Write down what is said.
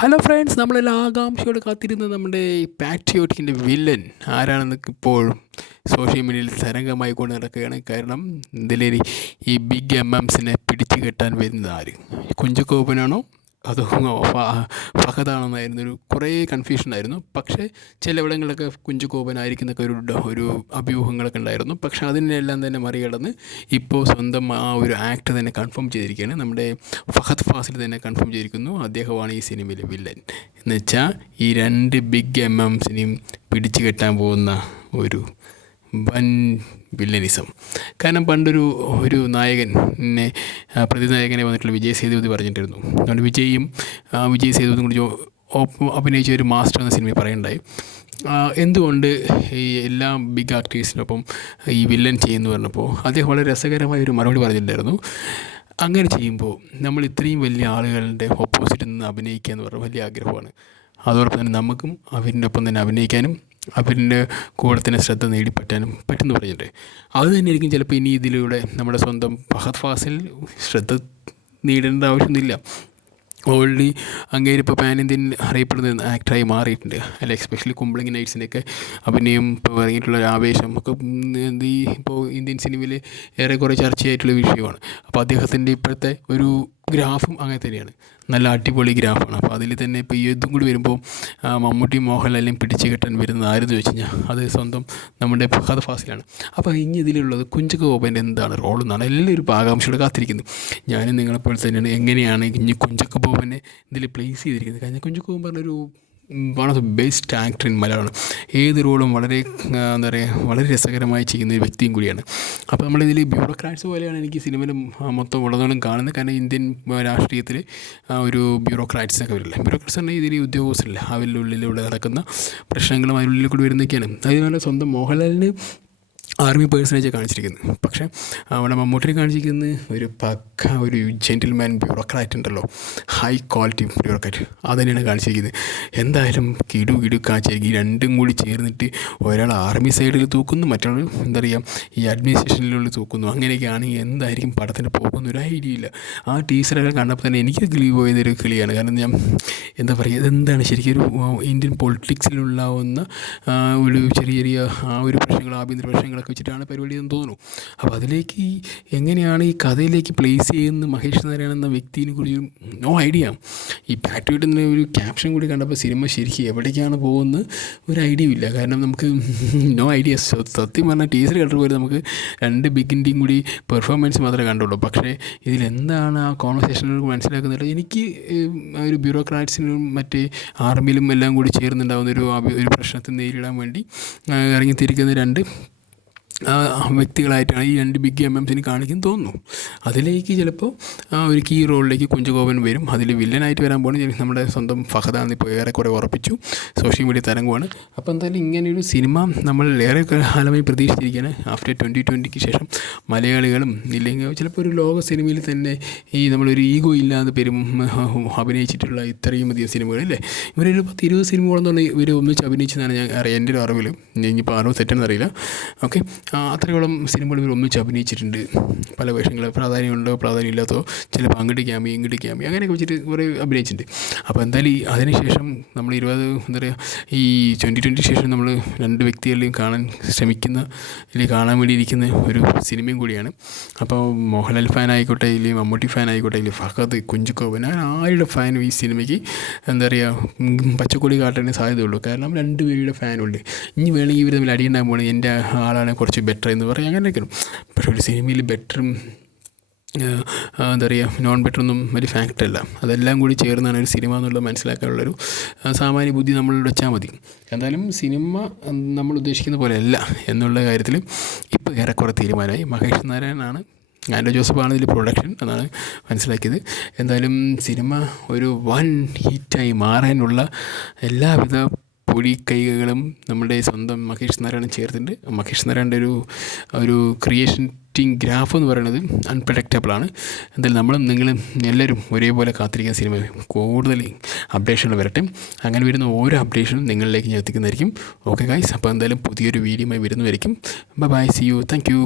Hello friends, നമ്മളെല്ലാം ആകാംക്ഷയോടെ കാത്തിരുന്ന നമ്മുടെ പാട്രിയോട്ടിക്കിൻ്റെ വില്ലൻ ആരാണെന്ന് ഇപ്പോൾ സോഷ്യൽ മീഡിയയിൽ തരംഗമായി കൊണ്ട് നടക്കുകയാണ്. കാരണം ഇതിലെ ഈ ബിഗ് എംഎംസിനെ പിടിച്ചു കെട്ടാൻ വരുന്നത് ആര്? കുഞ്ചക്കോപ്പനാണോ അതോ ഫഹദാണെന്നായിരുന്നൊരു കുറേ കൺഫ്യൂഷനായിരുന്നു. പക്ഷേ ചിലയിടങ്ങളിലൊക്കെ കുഞ്ചക്കോപ്പനായിരിക്കുന്നൊക്കെ ഒരു അഭ്യൂഹങ്ങളൊക്കെ ഉണ്ടായിരുന്നു. പക്ഷേ അതിനെല്ലാം തന്നെ മറികടന്ന് ഇപ്പോൾ സ്വന്തം ആ ഒരു ആക്ട് തന്നെ കൺഫേം ചെയ്തിരിക്കുകയാണ്. നമ്മുടെ ഫഹദ് ഫാസിൽ തന്നെ കൺഫേം ചെയ്തിരിക്കുന്നു, അദ്ദേഹമാണ് ഈ സിനിമയിലെ വില്ലൻ. എന്ന് വെച്ചാൽ ഈ രണ്ട് ബിഗ് എംഎംസിനെയും പിടിച്ചു കെട്ടാൻ പോകുന്ന ഒരു വൻ വില്ലനിസം. കാരണം ഒരു നായകനെ പ്രതിനായകനെ വന്നിട്ടുള്ള വിജയ് സേതുപതി പറഞ്ഞിട്ടിരുന്നു. അതുകൊണ്ട് വിജയ് സേതുപതി കൂടി അഭിനയിച്ച ഒരു മാസ്റ്റർ എന്ന സിനിമയിൽ പറയുണ്ടായി, എന്തുകൊണ്ട് ഈ എല്ലാ ബിഗ് ആക്ടേഴ്സിനൊപ്പം ഈ വില്ലൻ ചെയ്യുന്നു പറഞ്ഞപ്പോൾ അദ്ദേഹം വളരെ രസകരമായ ഒരു മറുപടി പറഞ്ഞിട്ടുണ്ടായിരുന്നു. അങ്ങനെ ചെയ്യുമ്പോൾ നമ്മൾ ഇത്രയും വലിയ ആളുകളുടെ ഓപ്പോസിറ്റ് നിന്ന് അഭിനയിക്കുക എന്ന് പറഞ്ഞാൽ വലിയ ആഗ്രഹമാണ്. അതോടൊപ്പം തന്നെ നമുക്കും അവരിൻ്റെ ഒപ്പം തന്നെ അഭിനയിക്കാനും അവരുടെ കൂടെ തന്നെ ശ്രദ്ധ നേടിപ്പറ്റാനും പറ്റുമെന്ന് പറഞ്ഞിട്ട് അത് തന്നെയായിരിക്കും ചിലപ്പോൾ ഇനി ഇതിലൂടെ നമ്മുടെ സ്വന്തം ഫഹദ് ഫാസിൽ ശ്രദ്ധ നേടേണ്ട ആവശ്യമൊന്നുമില്ല. ഓൾറെഡി അങ്ങേരിപ്പോൾ പാൻ ഇന്ത്യൻ അറിയപ്പെടുന്ന ആക്ടറായി മാറിയിട്ടുണ്ട്. അല്ല, എസ്പെഷ്യലി കുമ്പളങ്ങി നൈറ്റ്സിൻ്റെയൊക്കെ അഭിനയം ഇപ്പോൾ ഇറങ്ങിയിട്ടുള്ള ഒരു ആവേശം ഒക്കെ ഇപ്പോൾ ഇന്ത്യൻ സിനിമയിൽ ഏറെക്കുറെ ചർച്ചയായിട്ടുള്ള വിഷയമാണ്. അപ്പോൾ അദ്ദേഹത്തിൻ്റെ ഇപ്പോഴത്തെ ഒരു ഗ്രാഫും അങ്ങനെ തന്നെയാണ്, നല്ല അടിപൊളി ഗ്രാഫാണ്. അപ്പോൾ അതിൽ തന്നെ ഇപ്പോൾ ഈ ഇതും കൂടി വരുമ്പോൾ മമ്മൂട്ടി മോഹൻലാലിനെയും പിടിച്ച് കെട്ടാൻ വരുന്നത് ആരെന്ന് ചോദിച്ചു കഴിഞ്ഞാൽ അത് സ്വന്തം നമ്മുടെ ഫഹദ് ഫാസിലാണ്. അപ്പോൾ ഇനി ഇതിലുള്ളത് കുഞ്ചക്കബോബൻ്റെ എന്താണ് റോൾ എന്നാണ് എല്ലാവരും ആകാംക്ഷയോടെ കാത്തിരിക്കുന്നത്. ഞാനും നിങ്ങളെപ്പോലെ തന്നെയാണ് എങ്ങനെയാണ് ഇനി കുഞ്ചക്കബോബനെ ഇതിൽ പ്ലേസ് ചെയ്തിരിക്കുന്നത്. കാരണം കുഞ്ചക്കബോബൻ പറഞ്ഞൊരു one of the best actor in Malayalam. ഏത് റോളും വളരെ എന്താ പറയുക, വളരെ രസകരമായി ചെയ്യുന്ന ഒരു വ്യക്തിയും കൂടിയാണ്. അപ്പോൾ നമ്മളിതിൽ ബ്യൂറോക്രാറ്റ്സ് പോലെയാണ് എനിക്ക് സിനിമയിൽ മൊത്തം ഉള്ളതോളം കാണുന്നത്. കാരണം ഇന്ത്യൻ രാഷ്ട്രീയത്തിൽ ഒരു ബ്യൂറോക്രാറ്റ്സൊക്കെ വരില്ല. ബ്യൂറോക്രാറ്റ്സ് പറഞ്ഞാൽ ഇതിൽ ഉദ്യോഗസ്ഥരില്ല, അവരുടെ ഉള്ളിലൂടെ നടക്കുന്ന പ്രശ്നങ്ങളും അതിനുള്ളിൽ കൂടി വരുന്നൊക്കെയാണ്. അതുപോലെ സ്വന്തം മോഹൻലാലിന് ആർമി പേഴ്സണേജ് കാണിച്ചിരിക്കുന്നത്. പക്ഷേ അവിടെ മമ്മൂട്ടിനെ കാണിച്ചിരിക്കുന്നത് ഒരു ജെൻറ്റിൽമാൻ ബ്യൂറോക്രാറ്റ് ഉണ്ടല്ലോ, ഹൈ ക്വാളിറ്റി ബ്യൂറോക്രാറ്റ്, അത് തന്നെയാണ് കാണിച്ചിരിക്കുന്നത്. എന്തായാലും കിടു കാണിച്ചിരിക്കും. ഈ രണ്ടും കൂടി ചേർന്നിട്ട് ഒരാൾ ആർമി സൈഡിൽ തൂക്കുന്നു, മറ്റൊരാൾ എന്താ പറയുക ഈ അഡ്മിനിസ്ട്രേഷനിലുള്ള തൂക്കുന്നു. അങ്ങനെയൊക്കെയാണെങ്കിൽ എന്തായിരിക്കും പടത്തിന് പോകുന്ന ഒരു ഐഡിയ ഇല്ല. ആ ടീച്ചറൊക്കെ കണ്ടപ്പോൾ തന്നെ എനിക്ക് കിളി പോയതൊരു കിളിയാണ്. കാരണം ഞാൻ എന്താ പറയുക, ഇതെന്താണ് ശരിക്കും ഒരു ഇന്ത്യൻ പൊളിറ്റിക്സിലുണ്ടാവുന്ന ഒരു ചെറിയ ആ ഒരു പ്രശ്നങ്ങൾ, ആഭ്യന്തര പ്രശ്നങ്ങളൊക്കെ വെച്ചിട്ടാണ് പരിപാടി എന്ന് തോന്നുന്നു. അപ്പോൾ അതിലേക്ക് എങ്ങനെയാണ് ഈ കഥയിലേക്ക് പ്ലേസ് ചെയ്യുന്ന മഹേഷ് നാരായണൻ എന്ന വ്യക്തിയെ കുറിച്ച് നോ ഐഡിയ. ഈ പാട്രിയോട്ട് ഒരു ക്യാപ്ഷൻ കൂടി കണ്ടപ്പോൾ സിനിമ ശരിക്കും എവിടേക്കാണ് പോകുന്നത് ഒരു ഐഡിയ ഇല്ല. കാരണം നമുക്ക് നോ ഐഡിയ. സത്യം പറഞ്ഞാൽ ടീച്ചർ കണ്ടപ്പോൾ നമുക്ക് രണ്ട് ബിഗിൻ്റെയും കൂടി പെർഫോമൻസ് മാത്രമേ കണ്ടുള്ളൂ. പക്ഷേ ഇതിലെന്താണ് ആ കോൺവെർസേഷനിൽ മനസ്സിലാക്കുന്നില്ല. എനിക്ക് ഒരു ബ്യൂറോക്രാറ്റ്സിനും മറ്റേ ആർമിയിലും എല്ലാം കൂടി ചേർന്നുണ്ടാകുന്ന ഒരു പ്രശ്നത്തെ നേരിടാൻ വേണ്ടി ഇറങ്ങിത്തിരിക്കുന്ന രണ്ട് വ്യക്തികളായിട്ടാണ് ഈ രണ്ട് ബിഗ് എംഎംസിന് കാണിക്കും തോന്നുന്നു. അതിലേക്ക് ചിലപ്പോൾ ഒരു കീ റോളിലേക്ക് കുഞ്ചക്കോപ്പൻ വരും. അതിൽ വില്ലനായിട്ട് വരാൻ പോകുന്നത് നമ്മുടെ സ്വന്തം ഫഹദാണെന്ന് ഇപ്പോൾ ഏറെക്കുറെ ഉറപ്പിച്ചു, സോഷ്യൽ മീഡിയ തരംഗമാണ്. അപ്പോൾ എന്തായാലും ഇങ്ങനെയൊരു സിനിമ നമ്മൾ ഏറെ കാലമായി പ്രതീക്ഷിച്ചിരിക്കുകയാണ്. ആഫ്റ്റർ 2020 ശേഷം മലയാളികളും ഇല്ലെങ്കിൽ ചിലപ്പോൾ ഒരു ലോക സിനിമയിൽ തന്നെ ഈ നമ്മളൊരു ഈഗോ ഇല്ലാതെ അഭിനയിച്ചിട്ടുള്ള ഇത്രയും അധികം സിനിമകളില്ലേ, ഇവരൊരു 10-20 സിനിമകളെന്നുള്ള ഇവർ ഒന്നിച്ച് അഭിനയിച്ചതാണ് ഞാൻ അറിയാം, എൻ്റെ ഒരു അറിവിൽ. ഇനിയിപ്പോൾ ആരോ തെറ്റെന്നറിയില്ല. ഓക്കെ, അത്രയോളം സിനിമകൾ ഇവർ ഒന്നിച്ച് അഭിനയിച്ചിട്ടുണ്ട്. പല വേഷങ്ങൾ പ്രാധാന്യമുണ്ടോ പ്രാധാന്യമില്ലാത്തോ, ചിലപ്പോൾ അങ്ങോട്ട് ക്യാമി ഇങ്ങോട്ട് ക്യാമി അങ്ങനെയൊക്കെ വെച്ചിട്ട് കുറേ അഭിനയിച്ചിട്ടുണ്ട്. അപ്പോൾ എന്തായാലും അതിനുശേഷം നമ്മൾ എന്താ പറയുക ഈ 2020 ശേഷം നമ്മൾ രണ്ട് വ്യക്തികളെയും കാണാൻ ശ്രമിക്കുന്ന അല്ലെങ്കിൽ കാണാൻ വേണ്ടി ഇരിക്കുന്ന ഒരു സിനിമയും കൂടിയാണ്. അപ്പോൾ മോഹൻലാൽ ഫാൻ ആയിക്കോട്ടെ, ഇല്ലെങ്കിൽ മമ്മൂട്ടി ഫാൻ ആയിക്കോട്ടെ, ഇല്ലെങ്കിൽ ഫഹദ്, കുഞ്ചക്കോപ്പൻ, ആരുടെ ഫാനും ഈ സിനിമയ്ക്ക് എന്താ പറയുക പച്ചക്കൊടി കാട്ടാനേ സാധ്യതയുള്ളൂ. കാരണം രണ്ടുപേരുടെ ഫാനുണ്ട്. ഇനി വേണമെങ്കിൽ ഇവർ തമ്മിൽ അടിയുണ്ടാകാൻ പോകണം, എൻ്റെ ആളാണ് കുറച്ച് ബെറ്റർ എന്ന് പറയും, അങ്ങനെയൊക്കെയാണ്. പക്ഷേ ഒരു സിനിമയിൽ ബെറ്ററും എന്താ പറയുക നോൺ ബെറ്ററൊന്നും ഒരു ഫാക്ടല്ല. അതെല്ലാം കൂടി ചേർന്നാണ് ഒരു സിനിമ എന്നുള്ളത് മനസ്സിലാക്കാനുള്ളൊരു സാമാന്യ ബുദ്ധി നമ്മൾ വെച്ചാൽ മതി. എന്തായാലും സിനിമ നമ്മൾ ഉദ്ദേശിക്കുന്ന പോലെയല്ല എന്നുള്ള കാര്യത്തിൽ ഇപ്പോൾ ഏറെക്കുറെ തീരുമാനമായി. മഹേഷ് നാരായണനാണ്, ആൻഡ്രോ ജോസഫാണ് ഇതിൽ പ്രൊഡക്ഷൻ എന്നാണ് മനസ്സിലാക്കിയത്. എന്തായാലും സിനിമ ഒരു വൻ ഹിറ്റായി മാറാനുള്ള എല്ലാവിധ പൊടിക്കൈകളും നമ്മുടെ സ്വന്തം മഹേഷ് നാരായണൻ ചേർത്തിട്ടുണ്ട്. മഹേഷ് നാരായണൻ്റെ ഒരു ക്രിയേറ്റിംഗ് ഗ്രാഫ് എന്ന് പറയുന്നത് അൺപ്രഡിക്റ്റബിളാണ്. എന്തായാലും നമ്മളും നിങ്ങളും എല്ലാവരും ഒരേപോലെ കാത്തിരിക്കുന്ന സിനിമ കൂടുതൽ അപ്ഡേഷനുകൾ വരട്ടെ. അങ്ങനെ വരുന്ന ഓരോ അപ്ഡേഷനും നിങ്ങളിലേക്ക് ഞാൻ എത്തിക്കുന്നതായിരിക്കും. ഓക്കെ ഗൈസ്, അപ്പോൾ എന്തായാലും പുതിയൊരു വീഡിയോയുമായി വരുന്നതായിരിക്കും. Bye, see you, thank U.